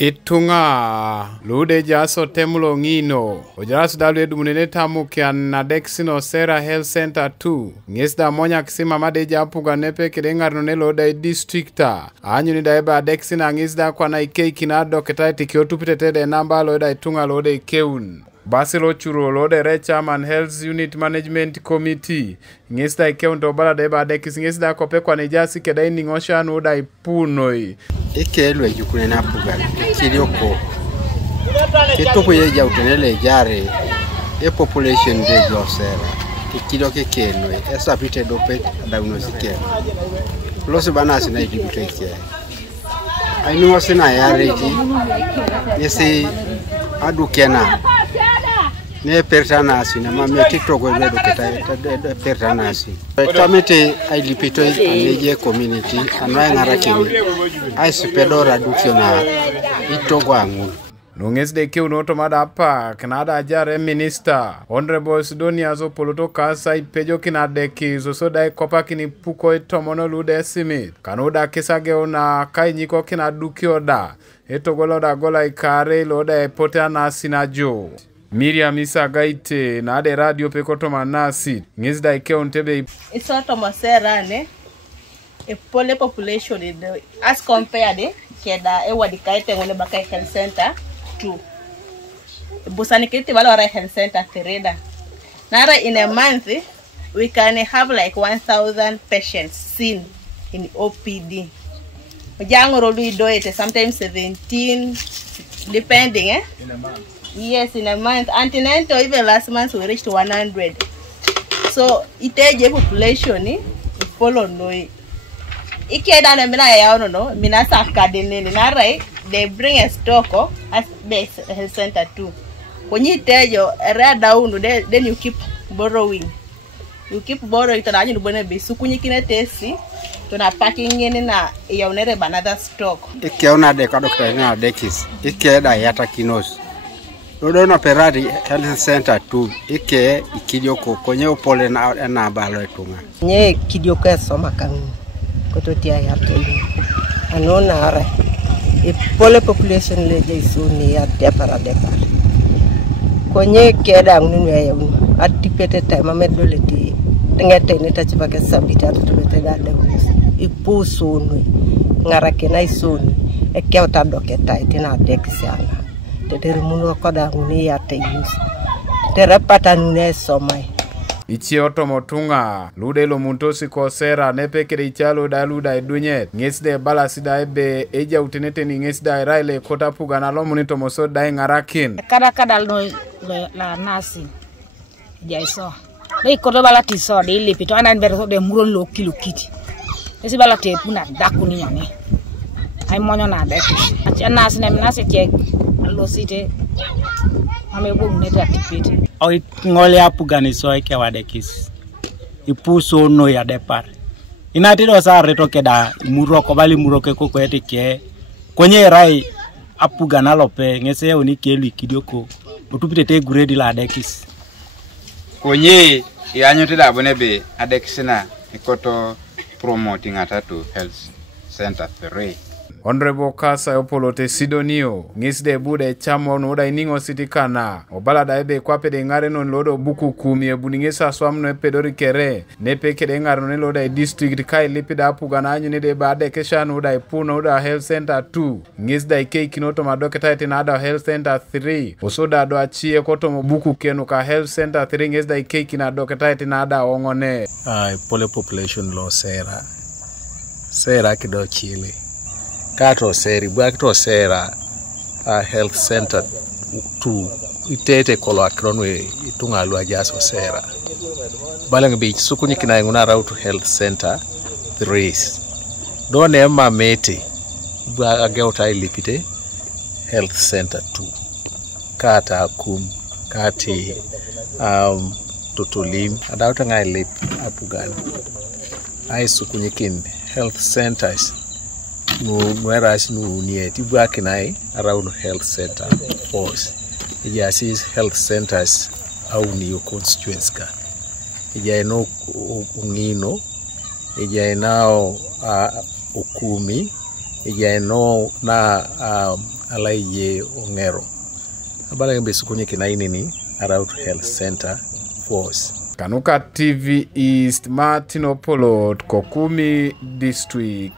Itunga lude jaso temulo ngino ojaras dalu edumune tamu kian Adekis Oseera Health Center 2 ngesda monya kisima made japuga nepe kedengar no loda districta anyuni daiba Adekis ngisda kwa na Ikeunai ketaiti kiotupite de namba loda Itunga loda Ikeunai Basilo churo lode Chairman Health Unit Management Committee ngesda Ikeunai dobala daiba Adekis ngesda kope kwa nejasi kedai ningosha noda ipunoi Ikelwe jukune na puga kilioko kituko yeja utenele jare e population de Oseera kiloke kenwe esa pite dope diagnostic losi banasi na idibiteke ainu wasina yareji yesi adukena ne pertanasi na mami TikTok wedo keta pertanasi tamete ailipito aneje community anwa ngarakini aisipedora dukiona itogwangu Nungesde Ikeunai otomada apa kanada ajare minister Honorable Sidonia zo poloto kasa ipejo kina Adekis osoda kopa kini puko itomono lude simit kanoda kisage ona kainyiko kina dukioda etogoloda gola ikare loda epotea na sinajo Miriam Isagaite na ade radio pekoto manasi ngesda Ikeunai tebe isoto Oseera ne a pole population as compared keda ewadikaite ngone bakai health center 2 busanikiti wala health center 3 nara in a month we can have like 1,000 patients seen in OPD jango do it sometimes 17 depending in a month. Yes, in a month. Until even last month we reached 100. So iteje population ni follow no. Ikeda na mina ya no mina sakadene na right they bring a stock as base health center 2. When you tejo red down then you keep borrowing. You keep borrowing to anyu bone be sukunyikine tesi tuna packing ngene na ya unere another stock. Ikeunai de kwa Dr. Adekis ikeda yata kinos Lodona peradi health center 2 ike ikilioko konye upole na balo Itunga nye kilioko esoma kangu kototia yatelu anona ara ipole population leje isuni ya depara konye keda ngunu ya unu atipete time amedoleti ngete nita chipake sabiti atutubete dade ipu sunu ngarake na isuni ekeuta doketa itina Adekis yana Tetemuno koda nguni ya tegus terapata nune somai Ichioto motunga lude lo muntosi ko Oseera nepekere ichalo daluda edunye ngesde balasida ebe eja utenete ni ngesda iraile kota puga na lo munito mosoda ngarakin kada no la nasi jaiso dei kodo balati so de lipito anan berso de muron lo kilo kiti esi balate puna dakuni nyane ay monyo na Adekis nasi ne nasi che lo site ame bo neta tipete o ngole apugani so ike Adekis ipuso no ya depar inatido sa reto keda muroko bali muroke koko etike konye rai apugana lope ngese oni kelu ikidioko otupite te grade la Adekis konye yanyote da bonebe Adekis na ikoto promoting atatu health center 3 Honorable Kasa opolote Sidonio ngisde bude chamo noda iningo sitikana obala daebe kwa pede ngare non lodo buku kumi ebuningesa swamno epedori kere nepe kede ngare non loda district kai lipida apugana anyune de Adekis noda ipuno noda health center 2 ngisda Ikeunai madoketa ite nada health center 3 osoda do achie koto buku kenu ka health center 3 ngisda Ikeunai doketa ite nada ongone pole population lo Oseera kido chile Kato Oseera Health Center 2 itete kolo akronwe Itunga lu ajas Oseera balang bi sukunyi kina nguna route health center 3 done emma mete ba ageuta ilipite health center 2 kata kum kati totolim adauta ngai lip apugani ai sukunyi kin health centers whereas near Ikeunai around health center force yes health centers au ni constituency ka no ungino nao ukumi no na alaiye ongero abala mbe sukunye kinaini ni around health center force Kanuka TV East Martin Opolo Kokumi District.